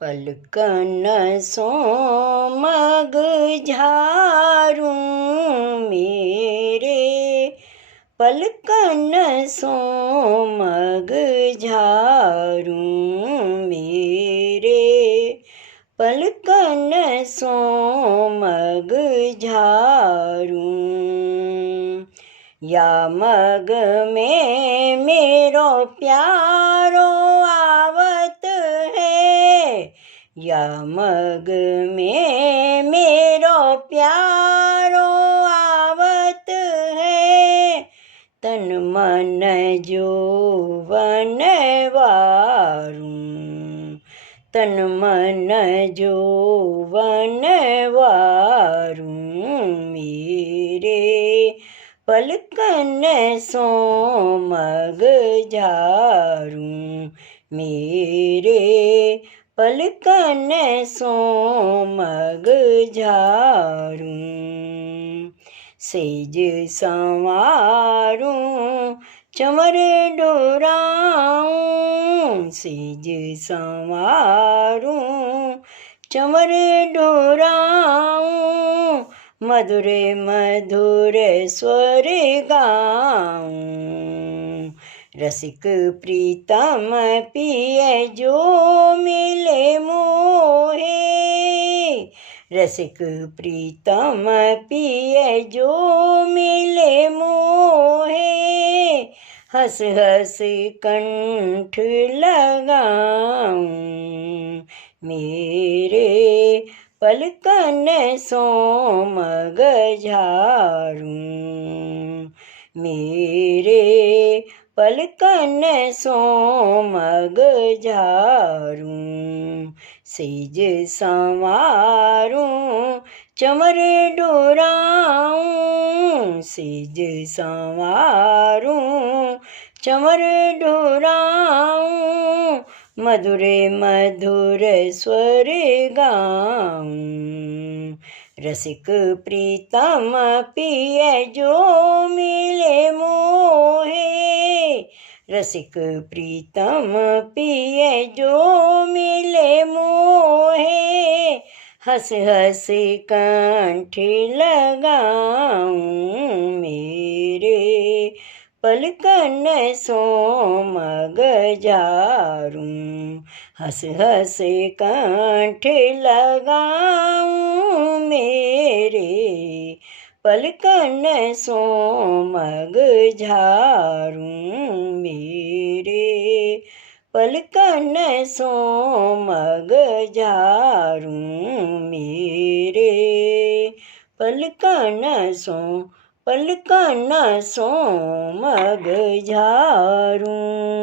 पलकन सो मग झारूं मेरे, पलकन सो मग झारूं मेरे, पलकन सो मग झारूं। या मग में मेरो प्यारो आवत है, या मग में मेरो प्यारो आवत है, तन मन जोवन वारूं, तन मन जोवन वारूं मेरे, पलकन सो मग झारूं मेरे, पलकन सो मग झारूं। सेज संवारूं चमर डोराऊं, सेज संवारूं चमर डोराऊं, मधुर मधुर स्वर गाऊं। रसिक प्रीतम पिए जो मिले मोहे, रसिक प्रीतम पिए जो मिले मोहे, हंस हंस कंठ लगाऊं मेरे, पलकन सो मग झारूं मेरे, पलकन सो मग झारूं। सेज संवारूं चमर डोराऊं, सेज संवारूं चमर डोराऊं, मधुर मधुर स्वर गाऊं। रसिक प्रीतम पिए जो मिले मोहे, रसिक प्रीतम पिए जो मिले मोहे, हंस हंस कंठ लगाऊं मेरे, पलकन सो मग झारूं, हंस हंस कंठ लगाऊं मेरे, पलकन सो मग झारूं मेरे, पलकन सो मग झारूं मेरे, पलकन सो मग झारूं।